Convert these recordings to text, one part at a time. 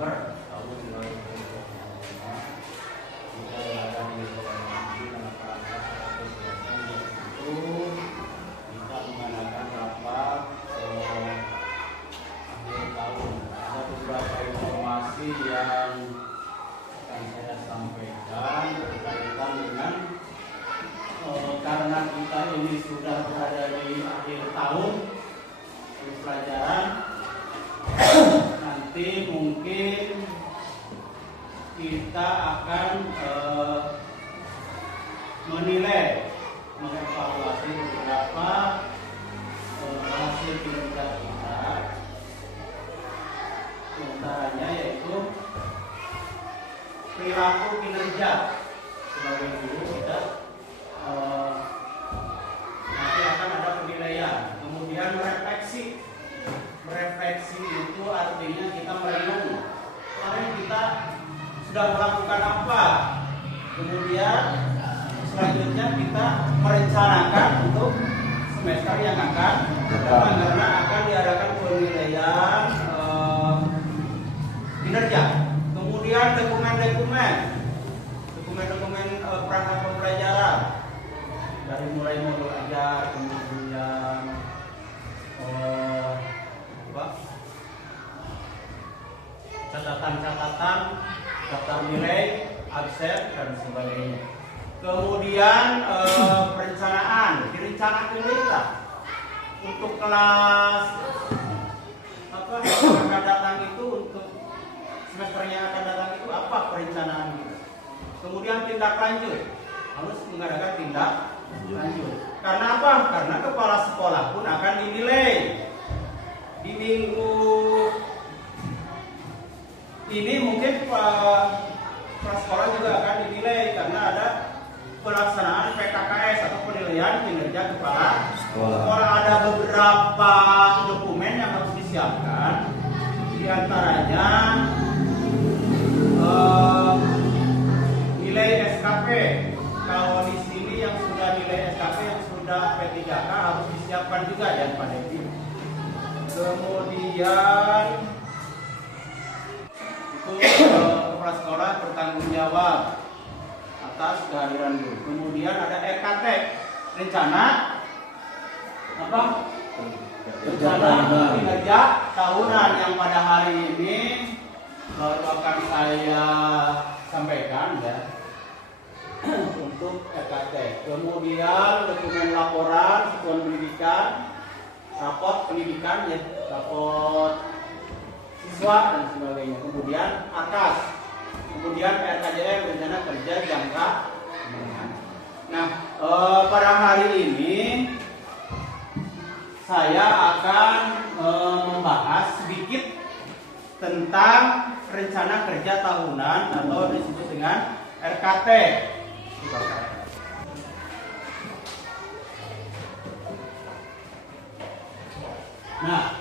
Desember tahun 2025 kita berada di lokasi masyarakat kegiatan yaitu kita mengadakan rapat akhir tahun. Ada beberapa informasi yang akan saya sampaikan berkaitan dengan karena kita ini sudah berada di akhir tahun pelajaran, nanti mungkin kita akan menilai, mengevaluasi beberapa hasil kinerja kita. Antaranya yaitu perilaku kinerja sebagai guru kita. Nanti akan ada penilaian, kemudian refleksi itu artinya kita merenung kemarin kita sudah melakukan apa, kemudian selanjutnya kita merencanakan untuk semester yang akan datang karena akan diadakan penilaian kinerja. Kemudian dokumen perangkat pembelajaran dari mulai modul ajar, kemudian catatan-catatan, daftar nilai, absen dan sebagainya. Kemudian direncanakan kita untuk kelas yang akan datang itu, untuk semester yang akan datang itu apa perencanaan kita. Kemudian tindak lanjut, harus mengadakan tindak lanjut. Karena apa? Karena kepala sekolah pun akan dinilai. Di minggu ini mungkin kepala sekolah juga akan dinilai karena ada pelaksanaan PKKS atau penilaian kinerja kepala sekolah. Ada beberapa dokumen yang harus disiapkan, di antaranya nilai SKP. Kalau di sini yang sudah nilai SKP, yang sudah P3K harus disiapkan juga ya Pak Devi. Kemudian itu kepala sekolah bertanggung jawab atas kehadiran guru. Kemudian ada RKT, rencana kinerja tahunan, yang pada hari ini baru akan saya sampaikan ya untuk RKT. Kemudian dokumen laporan satuan pendidikan, raport pendidikan ya, raport siswa dan sebagainya. Kemudian AKAS, kemudian RKJM, rencana kerja jangka menengah. Nah, pada hari ini saya akan membahas sedikit tentang rencana kerja tahunan atau disebut dengan RKT. Nah,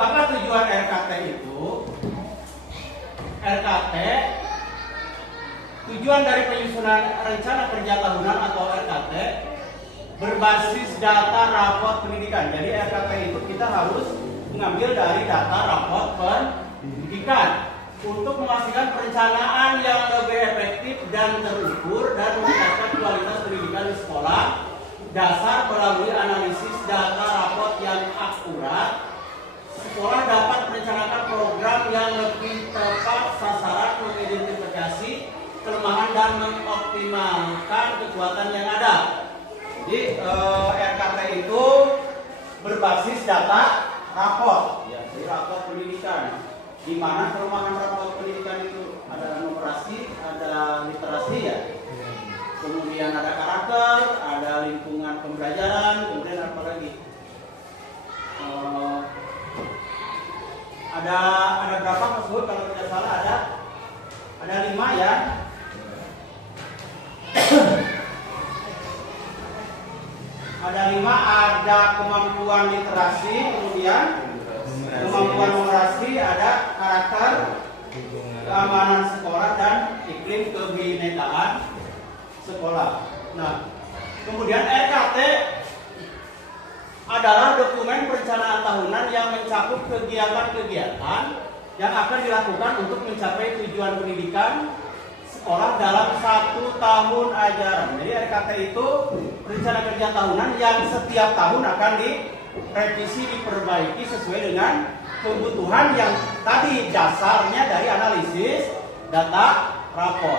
apa tujuan RKT itu? RKT, tujuan dari penyusunan rencana kerja tahunan atau RKT berbasis data raport pendidikan. Jadi RKT itu kita harus mengambil dari data raport pendidikan untuk memastikan perencanaan yang lebih efektif dan terukur dan meningkatkan kualitas pendidikan di sekolah. Dasar melalui analisis data raport yang akurat, sekolah dapat merencanakan program yang lebih tepat sasaran, mengidentifikasi kelemahan dan mengoptimalkan kekuatan yang ada. Jadi RKT itu berbasis data raport, ya, jadi raport pendidikan. Di mana kelemahan raport pendidikan itu ada numerasi, ada literasi ya. Kemudian ada karakter, ada lingkungan pembelajaran, kemudian apa lagi? Ada berapa Mas Bud? Kalau tidak salah ada 5 ya. Ada 5, ada kemampuan literasi, kemudian kemampuan numerasi, ada karakter, keamanan sekolah, dan iklim kebinekaan sekolah. Nah, kemudian RKT adalah dokumen perencanaan tahunan yang mencakup kegiatan-kegiatan yang akan dilakukan untuk mencapai tujuan pendidikan sekolah dalam 1 tahun ajaran. Jadi RKT itu rencana kerja tahunan yang setiap tahun akan direvisi, diperbaiki sesuai dengan kebutuhan yang tadi dasarnya dari analisis data rapor.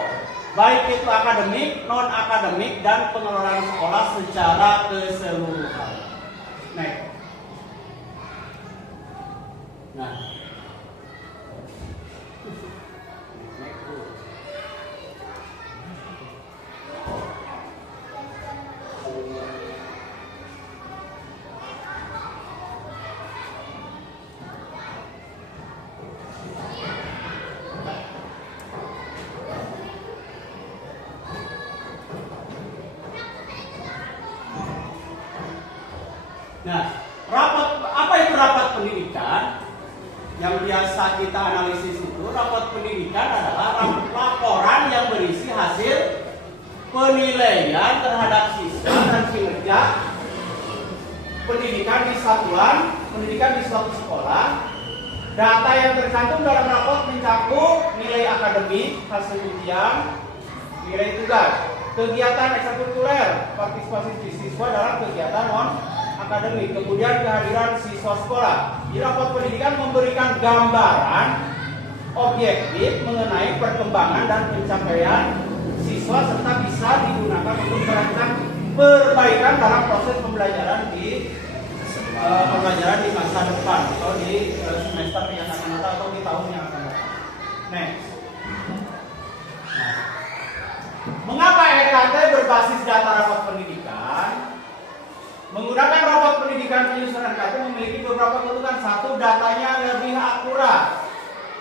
Baik itu akademik, non-akademik, dan pengelolaan sekolah secara keseluruhan. Nah. Nah, apa itu rapat pendidikan? Yang biasa kita analisis itu, rapat pendidikan adalah laporan yang berisi hasil penilaian terhadap siswa dan kinerja pendidikan di satuan pendidikan di suatu sekolah. Data yang tercantum dalam rapor mencakup nilai akademik, hasil ujian, nilai tugas, kegiatan ekstrakurikuler, partisipasi siswa dalam kegiatan non akademik, kemudian kehadiran siswa sekolah. Di rapor pendidikan memberikan gambaran objektif mengenai perkembangan dan pencapaian siswa serta bisa digunakan untuk merancang perbaikan dalam proses pembelajaran di masa depan atau di semester yang akan datang atau di tahun yang akan datang. Next. Mengapa RKT berbasis data rapor pendidikan? Menggunakan rapor pendidikan penyusunan RKT memiliki beberapa keuntungan. 1, datanya lebih akurat.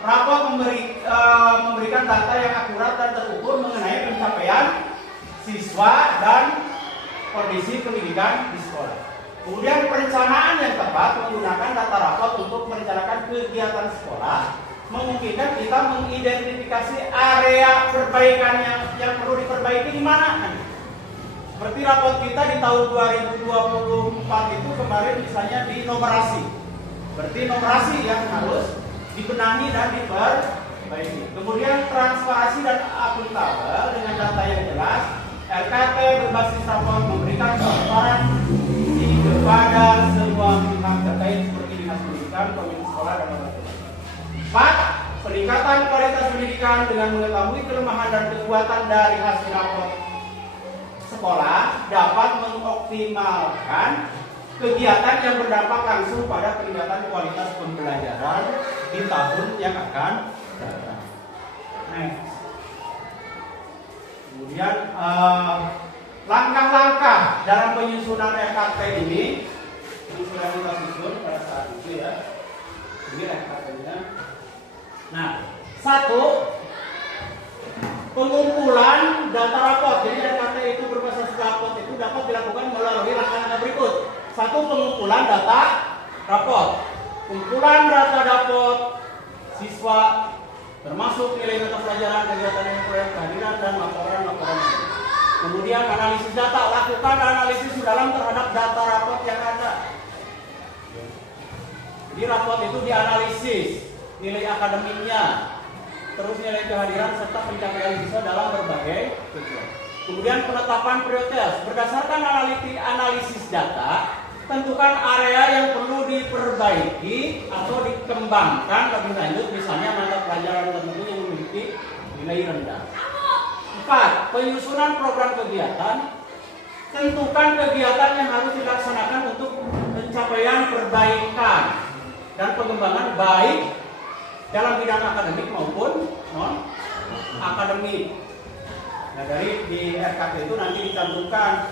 Rapor memberikan data yang akurat dan terukur mengenai pencapaian siswa dan kondisi pendidikan di sekolah. Kemudian perencanaan yang tepat menggunakan data rapor untuk merencanakan kegiatan sekolah memungkinkan kita mengidentifikasi area perbaikan yang perlu diperbaiki di mana. Seperti rapor kita di tahun 2024 itu kemarin misalnya di numerasi. Berarti numerasi yang harus dibenahi dan diperbaiki. Kemudian transparansi dan akuntabel dengan data yang jelas. RKT berbasis rapor memberikan transparansi kepada semua pihak terkait seperti dinas pendidikan, komite sekolah, dan lain-lain. 4. Peningkatan kualitas pendidikan dengan mengetahui kelemahan dan kekuatan dari hasil rapor sekolah dapat mengoptimalkan kegiatan yang berdampak langsung pada peningkatan kualitas pembelajaran di tahun yang akan datang. Next. Kemudian langkah-langkah dalam penyusunan RKT ini sudah kita susun pada saat itu ya. Ini RKT-nya. Nah, 1. Pengumpulan data rapor. Jadi RKT itu berbasis rapor itu dapat dilakukan melalui langkah-langkah berikut. 1. Pengumpulan data rapor. Kumpulan data rapor siswa termasuk nilai mata pelajaran, kegiatan yang proyek, kehadiran, dan laporan-laporan. Kemudian analisis data. Lakukan analisis mendalam terhadap data rapor yang ada. Jadi rapor itu dianalisis, nilai akademiknya, terus nilai kehadiran serta pencapaian siswa dalam berbagai tujuan. Kemudian penetapan prioritas. Berdasarkan analisis data, tentukan area yang perlu diperbaiki atau dikembangkan lebih lanjut, misalnya mata pelajaran tertentu yang memiliki nilai rendah. 4. Penyusunan program kegiatan. Tentukan kegiatan yang harus dilaksanakan untuk pencapaian perbaikan dan pengembangan baik dalam bidang akademik maupun non akademik. Nah, dari di RKT itu nanti dicantumkan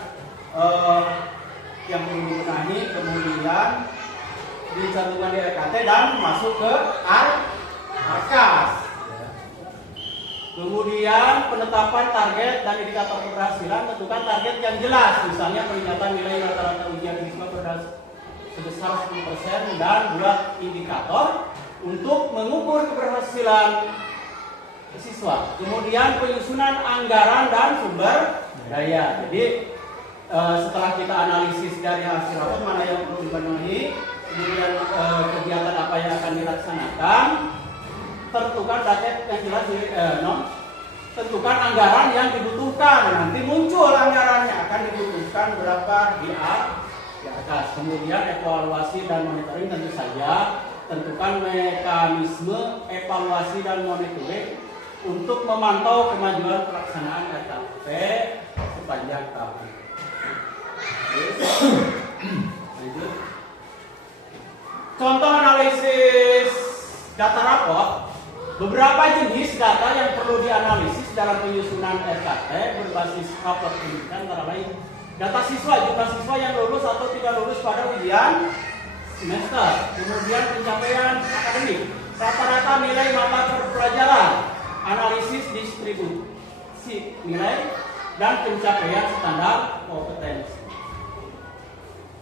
yang perlu dibenahi, kemudian dicantumkan di RKT dan masuk ke Arkas. Kemudian penetapan target dan indikator keberhasilan, tentukan target yang jelas, misalnya peningkatan nilai rata-rata ujian siswa sebesar 10% dan buat indikator untuk mengukur keberhasilan siswa. Kemudian penyusunan anggaran dan sumber daya. Jadi setelah kita analisis dari hasil rapor mana yang perlu dipenuhi, kemudian kegiatan apa yang akan dilaksanakan, tentukan target yang jelas, tentukan anggaran yang dibutuhkan. Nanti muncul anggarannya akan dibutuhkan berapa di atas. Kemudian evaluasi dan monitoring, tentu saja tentukan mekanisme evaluasi dan monitoring untuk memantau kemajuan pelaksanaan RKP sepanjang tahun. Lanjut. Contoh analisis data rapor. Beberapa jenis data yang perlu dianalisis dalam penyusunan RKP berbasis rapor pendidikan antara lain data siswa, jumlah siswa yang lulus atau tidak lulus pada ujian semester, kemudian pencapaian akademik, rata-rata nilai mata pelajaran, analisis distribusi nilai, dan pencapaian standar kompetensi.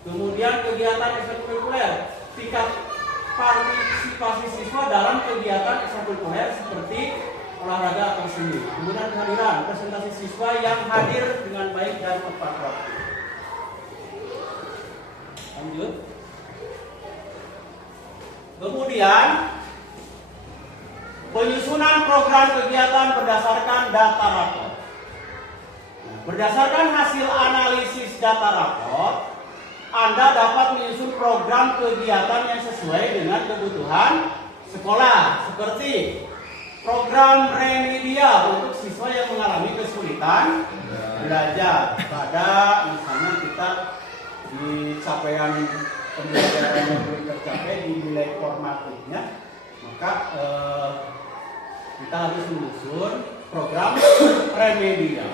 Kemudian kegiatan ekstrakurikuler, tingkat partisipasi siswa dalam kegiatan ekstrakurikuler seperti olahraga atau seni. Kemudian kehadiran, presentasi siswa yang hadir dengan baik dan tepat waktu. Lanjut. Kemudian penyusunan program kegiatan berdasarkan data rapor. Berdasarkan hasil analisis data rapor, Anda dapat menyusun program kegiatan yang sesuai dengan kebutuhan sekolah, seperti program remedial untuk siswa yang mengalami kesulitan belajar pada misalnya kita di capaian pembelajaran yang belum tercapai di nilai formatifnya, maka kita harus menyusun program remedial.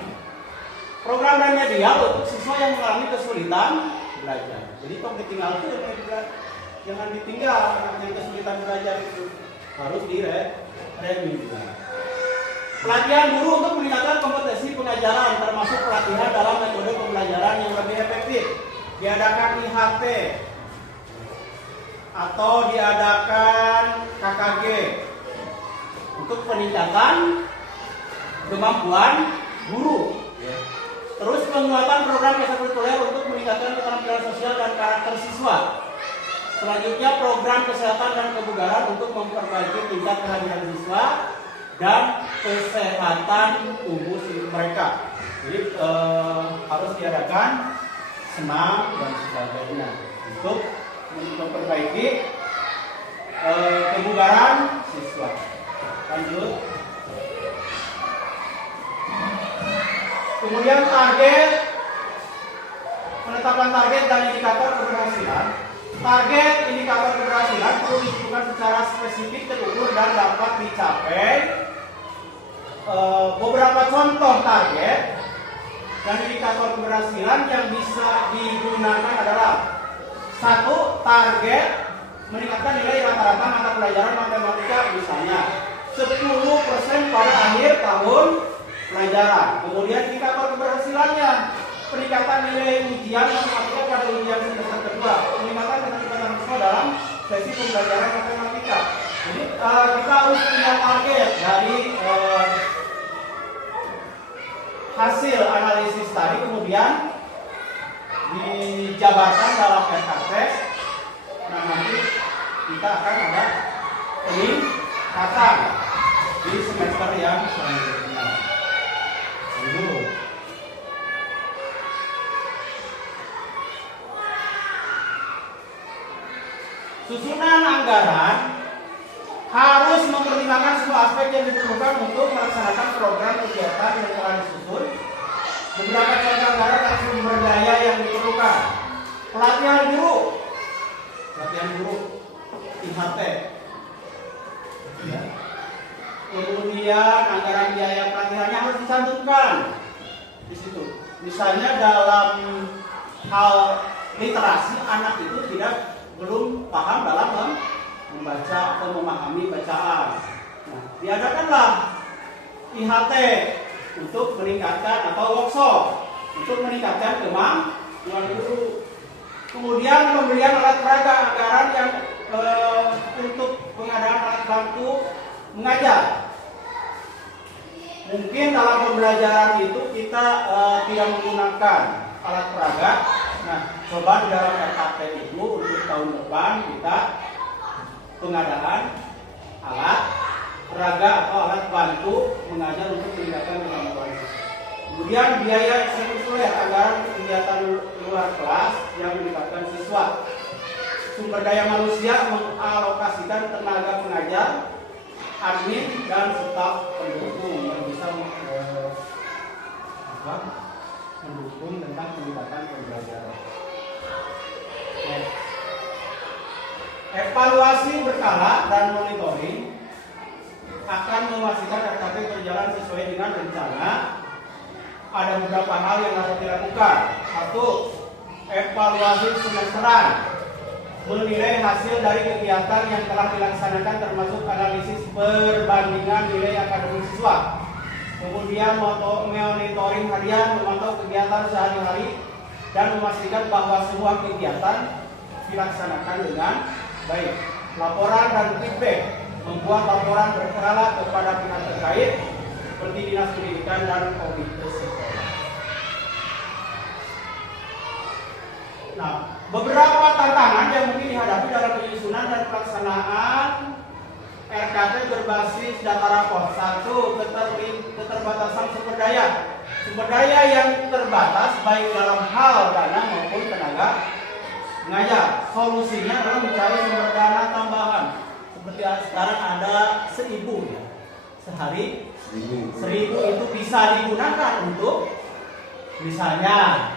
Program remedial untuk siswa yang mengalami kesulitan belajar. Jadi kalau ditinggal itu jangan ditinggal, yang kesulitan belajar itu harus diremedial. Pelatihan guru untuk meningkatkan kompetensi pengajaran, termasuk pelatihan dalam metode pembelajaran yang lebih efektif. Diadakan IHT atau diadakan KKG untuk peningkatan kemampuan guru. Terus penguatan program ekstrakurikuler untuk meningkatkan keterampilan sosial dan karakter siswa. Selanjutnya program kesehatan dan kebugaran untuk memperbaiki tingkat kehadiran siswa dan kesehatan tubuh mereka. Jadi harus diadakan senam dan sebagainya untuk memperbaiki kebugaran siswa. Lanjut. Kemudian penetapan target dan indikator keberhasilan. Target indikator keberhasilan perlu ditentukan secara spesifik, terukur, dan dapat dicapai. Beberapa contoh target dan indikator keberhasilan yang bisa digunakan adalah: 1. Target meningkatkan nilai rata-rata mata pelajaran matematika, misalnya 10% pada akhir tahun pelajaran. Kemudian indikator keberhasilannya, peningkatan nilai ujian matematika pada ujian semester kedua, peningkatan keterlibatan siswa dalam sesi pembelajaran matematika. Jadi kita harus punya target dari hasil analisis tadi, kemudian dijabarkan dalam RKP. Nah, nanti kita akan ada peningkatan di semester yang selanjutnya. Susunan anggaran harus mempertimbangkan semua aspek yang diperlukan untuk melaksanakan program kegiatan yang telah disusun. Beberapa contoh anggaran dan sumber daya yang diperlukan: pelatihan guru, IHT. Ya. Kemudian anggaran biaya pelatihannya harus dicantumkan di situ. Misalnya dalam hal literasi, anak itu belum paham dalam membaca atau memahami bacaan. Nah, diadakanlah IHT untuk meningkatkan atau workshop untuk meningkatkan kemampuan guru. Kemudian pembelian alat peraga anggaran yang untuk pengadaan alat bantu mengajar. Mungkin dalam pembelajaran itu kita tidak menggunakan alat peraga. Nah, coba di dalam RKT itu untuk tahun depan kita pengadaan alat peraga atau alat bantu mengajar untuk meningkatkan kemampuan. Kemudian biaya ekstrakurikuler anggaran kegiatan luar kelas yang melibatkan siswa. Sumber daya manusia mengalokasikan tenaga pengajar, admin dan staf pendukung yang bisa mendukung tentang peningkatan pembelajaran. Evaluasi berkala dan monitoring akan memastikan RKP berjalan sesuai dengan rencana. Ada beberapa hal yang harus dilakukan. Satu, evaluasi semesteran, menilai hasil dari kegiatan yang telah dilaksanakan termasuk analisis perbandingan nilai akademik siswa. Kemudian monitoring harian, memantau kegiatan sehari-hari dan memastikan bahwa semua kegiatan dilaksanakan dengan baik. Laporan dan feedback, membuat laporan berkala kepada pihak terkait seperti Dinas Pendidikan dan Komite Sekolah. Nah, beberapa tantangan yang mungkin dihadapi dalam penyusunan dan pelaksanaan RKT berbasis data rapor. Satu, keterbatasan sumber daya. Sumber daya yang terbatas baik dalam hal dana maupun tenaga mengajar. Solusinya adalah mencari sumber dana tambahan. Seperti sekarang ada 1.000 ya. Sehari 1.000 itu bisa digunakan untuk misalnya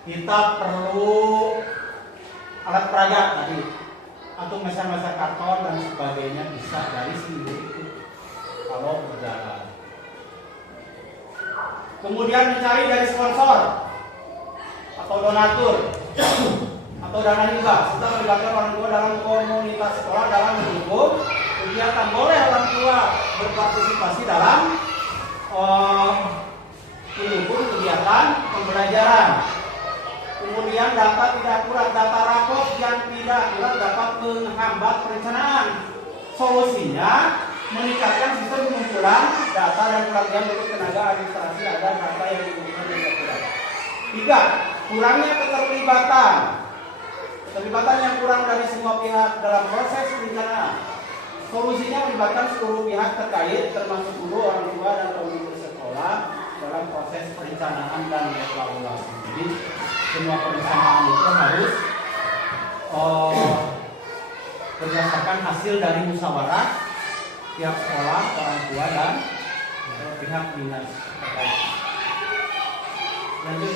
kita perlu alat peraga tadi atau mesin-mesin karton dan sebagainya, bisa dari sini itu kalau berjalan. Kemudian mencari dari sponsor atau donatur atau dana hibah, serta melibatkan orang tua dalam komunitas sekolah dalam mendukung kegiatan. Boleh orang tua berpartisipasi dalam mendukung kegiatan pembelajaran. Kemudian data tidak akurat, data rapor yang tidak akurat dapat menghambat perencanaan. Solusinya meningkatkan sistem pengumpulan data dan pelatihan untuk tenaga administrasi agar data yang dikumpulkan lebih akurat. Tiga, kurangnya keterlibatan. Keterlibatan yang kurang dari semua pihak dalam proses perencanaan. Solusinya melibatkan seluruh pihak terkait termasuk guru, orang tua dan komite sekolah dalam proses perencanaan dan evaluasi. Jadi semua perencanaan itu harus berdasarkan hasil dari musyawarah tiap sekolah, orang tua dan pihak dinas terkait. Lanjut.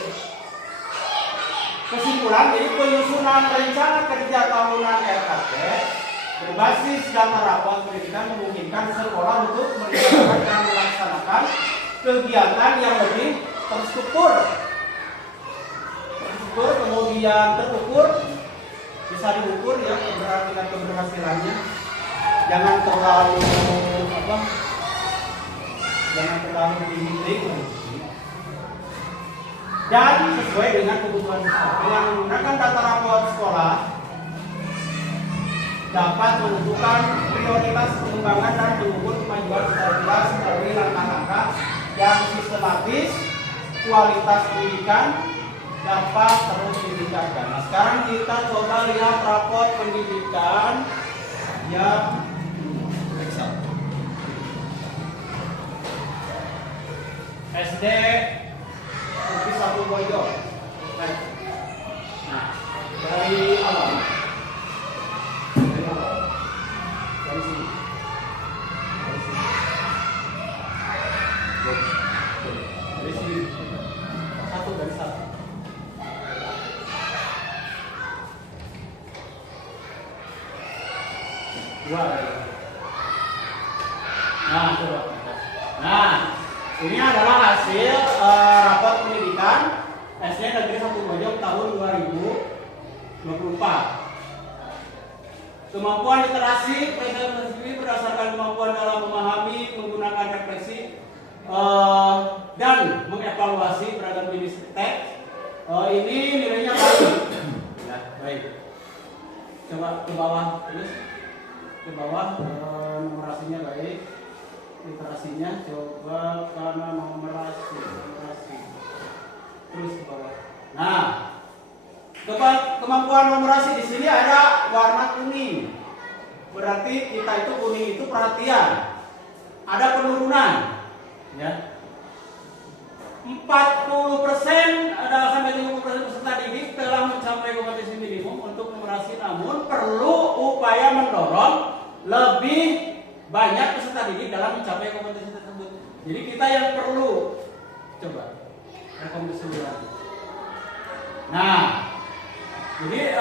Kesimpulan, jadi penyusunan rencana kerja tahunan RKT berbasis data rapor pendidikan memungkinkan sekolah untuk merencanakan dan melaksanakan kegiatan yang lebih terstruktur, kemudian terukur, bisa diukur ya keberhasilannya. Jangan terlalu tinggi dan sesuai dengan kebutuhan siswa. Dengan menggunakan data rapor sekolah dapat menentukan prioritas pengembangan dan mengukur kemajuan secara jelas melalui langkah-langkah yang sistematis. Kualitas pendidikan dapat terus ditingkatkan. Nah, sekarang kita coba lihat rapor pendidikan yang SD Negeri 1 Boyo. Nah, dari awal. Dari sini. Dari sini. Satu dari satu. Dua. Nah, coba. Nah, ini adalah hasil rapor pendidikan SD Negeri 1 Bojong tahun 2024. Kemampuan literasi berdasarkan kemampuan dalam memahami, menggunakan refleksi, dan mengevaluasi beragam jenis teks. Ini nilainya baik. Ya, baik. Coba ke bawah terus. Ke bawah numerasinya baik. Literasinya coba karena numerasi. Terus ke bawah. Nah, kemampuan numerasi di sini ada warna kuning. Berarti kita itu kuning itu perhatian. Ada penurunan, ya. 40% ada sampai 50% peserta didik telah mencapai kompetensi minimum untuk numerasi, namun perlu upaya mendorong lebih banyak peserta didik dalam mencapai kompetensi tersebut. Jadi kita yang perlu coba rekomendasi lagi. Nah, jadi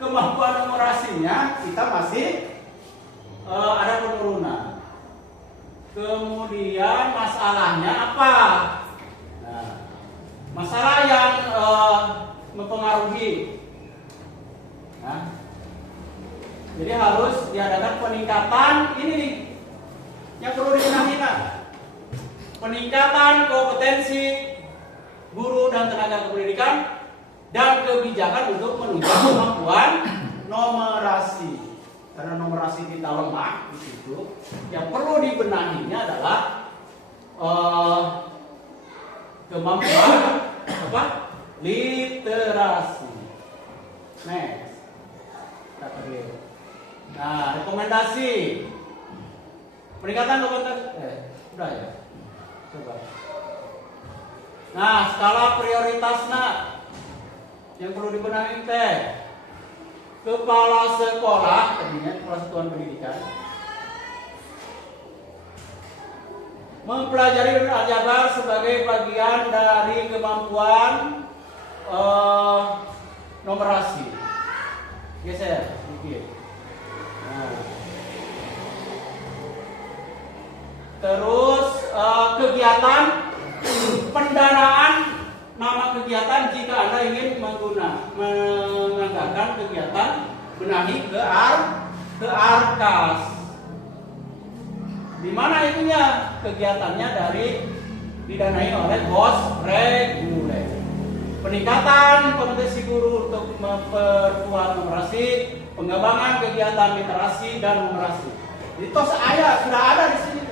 kemampuan numerasinya kita masih ada penurunan. Kemudian masalahnya apa? Nah, masalah yang mempengaruhi. Nah, jadi harus diadakan peningkatan ini nih yang perlu dibenahi. Peningkatan kompetensi guru dan tenaga kependidikan dan kebijakan untuk menunjang kemampuan numerasi. Karena numerasi kita lemah di situ, yang perlu dibenahinya adalah kemampuan apa? Literasi. Next. Nah, rekomendasi peningkatan kompetensi. Udah ya. Coba. Nah, skala prioritasnya yang perlu dibenahi teh. Kepala sekolah, tadinya kepala satuan pendidikan, mempelajari aljabar sebagai bagian dari kemampuan numerasi. Geser sedikit. Nah. Terus kegiatan pendanaan. Nama kegiatan jika Anda ingin menganggarkan kegiatan benahi ke Arkas. Di mana itunya? Kegiatannya didanai oleh BOS reguler. Peningkatan kompetensi guru untuk memperkuat numerasi, pengembangan kegiatan literasi dan numerasi. Itu sudah ada di sini.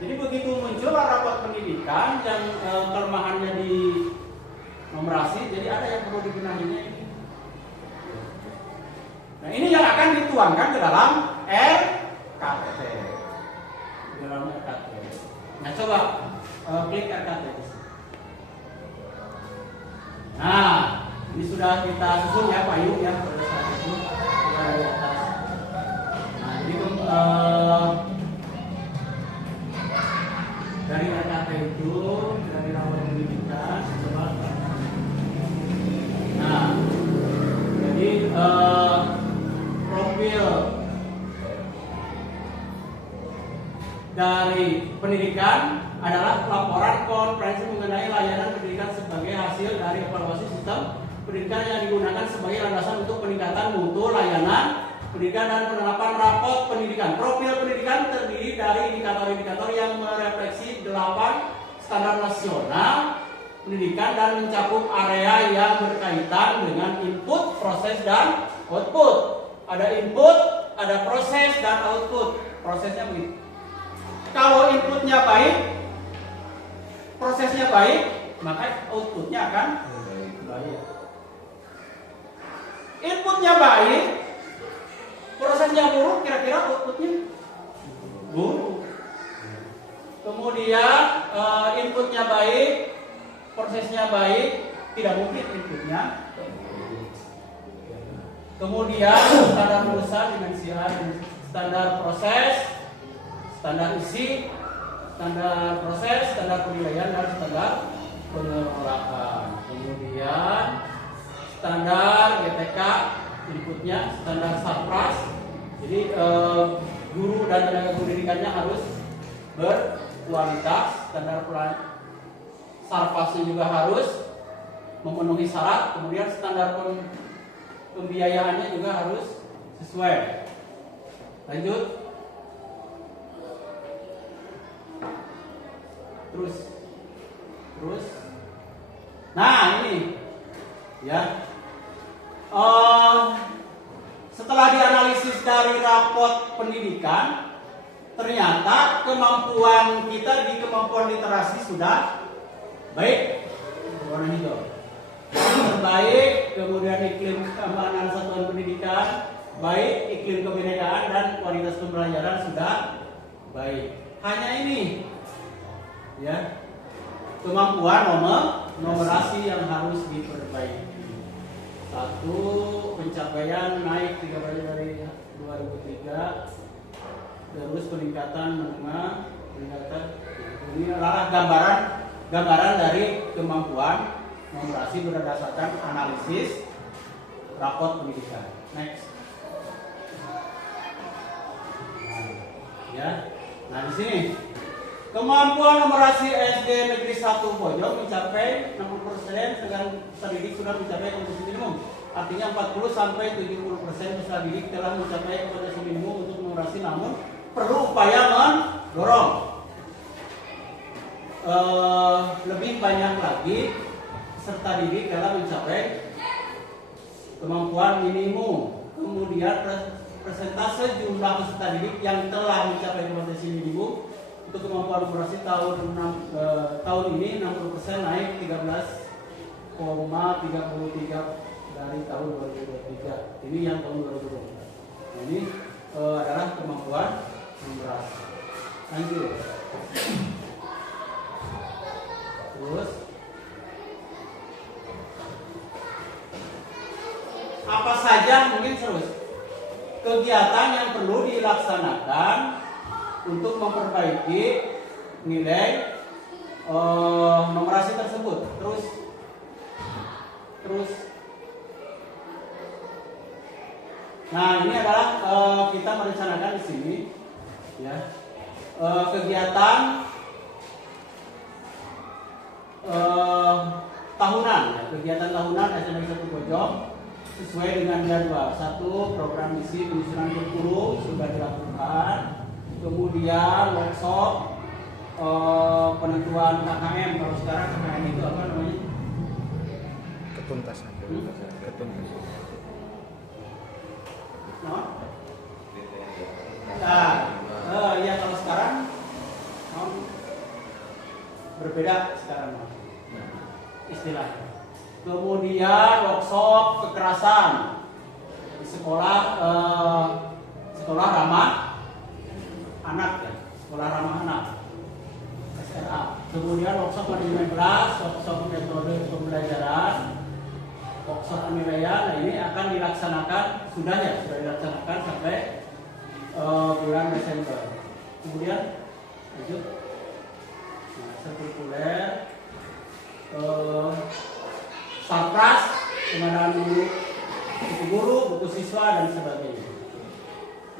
Jadi begitu muncul rapot pendidikan yang kelemahannya di numerasi, jadi ada yang perlu dibenahinya ini. Nah, ini yang akan dituangkan ke dalam RKT. Di dalam RKT. Nah, coba klik RKT. Nah, ini sudah kita susun ya payung ya pada saat itu kita di atas. Nah, jadi dari RKT itu dari rapor pendidikan coba. Nah, jadi profil dari pendidikan adalah laporan komprehensif mengenai layanan pendidikan sebagai hasil dari evaluasi sistem pendidikan yang digunakan sebagai landasan untuk peningkatan mutu layanan pendidikan dan penerapan rapot pendidikan. Profil pendidikan terdiri dari indikator-indikator yang merefleksi 8 standar nasional pendidikan dan mencakup area yang berkaitan dengan input, proses, dan output. Ada input, ada proses, dan output. Prosesnya begitu. Kalau inputnya baik, prosesnya baik, maka outputnya akan baik. Inputnya baik, prosesnya buruk, kira-kira outputnya buruk. Kemudian inputnya baik, prosesnya baik, tidak mungkin inputnya. Kemudian standar urusan dimensi A, standar proses, standar isi, standar proses, standar penilaian, dan standar pengelolaan. Kemudian standar GTK inputnya, standar sarpras. Jadi guru dan tenaga pendidikannya harus berkualitas. Standar sarprasnya juga harus memenuhi syarat. Kemudian standar pembiayaannya juga harus sesuai. Lanjut. terus. Nah ini ya. Setelah dianalisis dari raport pendidikan, ternyata kemampuan kita di kemampuan literasi sudah baik, warna hijau terbaik, kemudian iklim keamanan satuan pendidikan baik, iklim kebinekaan dan kualitas pembelajaran sudah baik. Hanya ini ya, kemampuan numerasi yang harus diperbaiki. Satu, pencapaian naik 3 kali dari 2003, terus peningkatan menengah, ini adalah gambaran dari kemampuan numerasi berdasarkan analisis raport pendidikan. Next. Ya. Nah di sini kemampuan numerasi SD Negeri 1 Pojok mencapai 60% dengan peserta didik sudah mencapai kompetensi minimum. Artinya 40 sampai 70% peserta didik telah mencapai kompetensi minimum untuk numerasi, namun perlu upaya mendorong lebih banyak lagi peserta didik dalam mencapai kemampuan minimum. Kemudian persentase jumlah peserta didik yang telah mencapai kompetensi minimum untuk kemampuan numerasi tahun ini 60% naik 13,33 dari tahun 2023. Ini yang tahun 2023. Nah, ini adalah kemampuan numerasi. Lanjut. Terus apa saja mungkin terus kegiatan yang perlu dilaksanakan untuk memperbaiki nilai numerasi tersebut. Terus nah ini adalah kita merencanakan di sini ya, kegiatan tahunan ya, kegiatan tahunan SMA 1 Pojok sesuai dengan jadwal. 1. Program misi penyusunan kurikulum sudah dilakukan. Kemudian workshop penentuan KKM. Kalau sekarang KKM itu apa namanya? Ketuntasan. Ketuntasan. Nah, ya kalau sekarang berbeda sekarang istilahnya. Kemudian workshop kekerasan di sekolah ramah anak ya, sekolah ramah anak SRA. Kemudian workshop manajemen kelas, workshop metode pembelajaran, workshop penilaian. Nah ini akan dilaksanakan sudah dilaksanakan sampai bulan Desember. Kemudian lanjut, sirkuler, sarpras, pengadaan buku guru, buku siswa dan sebagainya.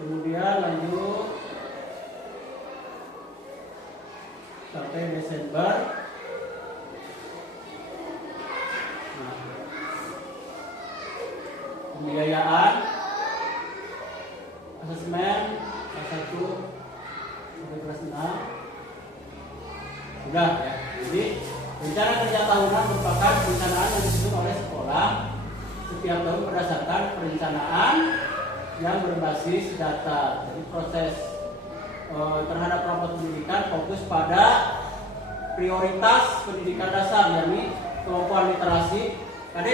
Kemudian lanjut sampai Desember. Nah, pembiayaan, asesmen kelas 1 sampai kelas 6 sudah ya. Jadi rencana kerja tahunan merupakan perencanaan yang disusun oleh sekolah setiap tahun berdasarkan perencanaan yang berbasis data. Jadi proses terhadap raport pendidikan fokus pada prioritas pendidikan dasar, yakni kemampuan literasi. Tadi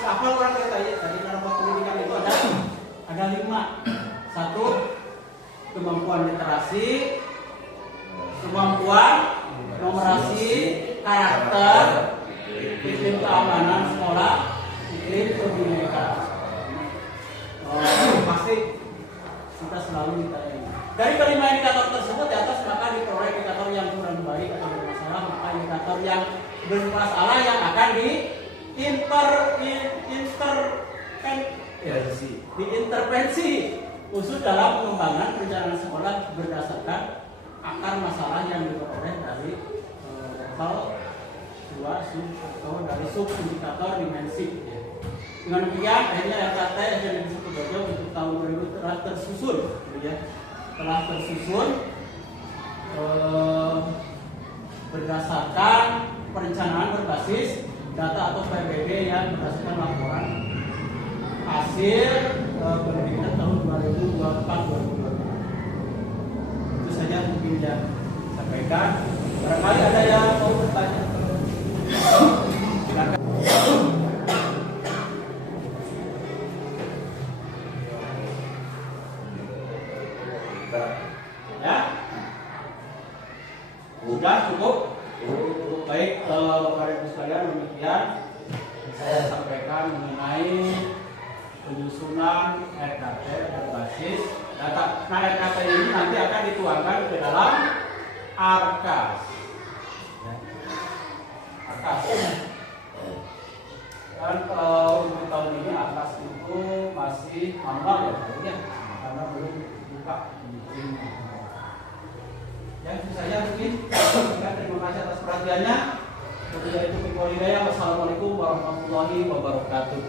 apa orang tadi raport pendidikan itu ada 5. 1. Kemampuan literasi, kemampuan numerasi, karakter, iklim keamanan sekolah, iklim kebinekaan. Pasti kita selalu ditanya. Dari kelima indikator tersebut di atas maka diperoleh indikator yang kurang baik atau bermasalah, maka indikator yang bermasalah yang akan diintervensi khusus dalam pengembangan perencanaan sekolah berdasarkan akar masalah yang diperoleh dari level 2 atau dari sub indikator dimensi. Dengan demikian akhirnya RKT yang disebut Pojok untuk tahun 2000 telah tersusun, berdasarkan perencanaan berbasis data atau PBB yang berdasarkan laporan hasil pendidikan tahun 2024-2025. Itu saja mungkin yang sampaikan. Barangkali ada yang mau bertanya. Silakan. Ya, sudah cukup. Baik, Bapak Ibu sekalian, demikian saya sampaikan mengenai penyusunan RKT berbasis data. Nah, RKT ini nanti akan dituangkan ke dalam ARKAS. ARKAS. Dan untuk tahun ini ARKAS itu masih manual ya, karena belum buka. Ya, itu saja mungkin. Terima kasih atas perhatiannya. Wassalamualaikum warahmatullahi wabarakatuh.